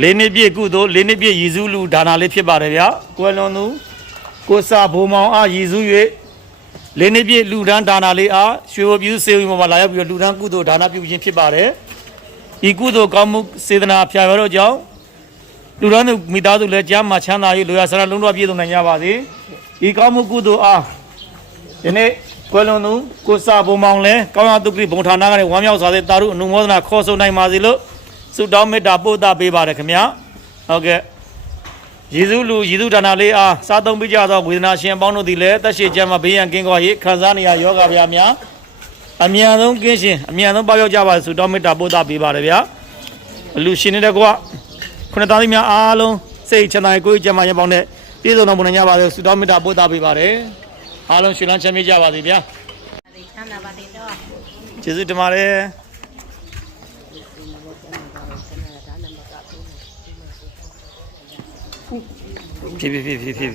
လေးနှစ်ပြည့်ကုသိုလ်လေးနှစ်ပြည့်ရည်စူးလူဒါနာလေးဖြစ်ပါတယ်ဗျာကွယ်လွန်သူကိုစာဘုံမောင်အားရည်စူး၍လေးနှစ်ပြည့်လူဒန်းဒါနာလေးအားရွှေဘပြူစေဝီမှာလာရောက်ပြီးလူဒန်းကုသိုလ်ဒါနာပြုခြင်းဖြစ်ပါတယ်ဤကုသိုလ်ကောင်းမှုစေတနာဖျာရတော့ကြောင့်လူဒန်းသူမိသားစုလည်းကြားမှာချမ်းသာ၍လူရဆရာလုံးတော်ပြည့်စုံနိုင်ကြပါစေဤကောင်းမှုကုသိုလ်အားဒီနေ့ကွယ်လွန်သူကိုစာဘုံမောင်လည်းကောင်းရတုကိဘုံဌာနကနေဝမ်းမြောက်စွာဖြင့်တာရုအနုမောဒနာခေါ်ဆိုနိုင်ပါစေလို့ဆုတောင်းမေတ္တာပို့သပေးပါတယ်ခင်ဗျာဟုတ်ကဲ့ယေရှုလူယေရှုဒါနာလေးအားစားသုံးပေးကြသောဝေဒနာရှင်အပေါင်းတို့သည်လည်းသက်ရှိကြမှာဘေးရန်ကင်းကွာ၍ခံစားနေရယောဂဗျာများအမြန်ဆုံးကင်းရှင်အမြန်ဆုံးပေါရောက်ကြပါဆုတောင်းမေတ္တာပို့သပေးပါတယ်ဗျာလူရှင်နေတဲ့ကွာခုနှစ်သားသမီးများအားလုံးစိတ်ချမ်းသာကိုယ်ကြမှာရပေါင်းနဲ့ပြည့်စုံတော်မူနိုင်ကြပါစေဆုတောင်းမေတ္တာပို့သပေးပါတယ်အားလုံးရှင်လန်းချမ်းမြေ့ကြပါစေဗျာကျေးဇူးတင်ပါတယ်ဖြည်းဖြည်း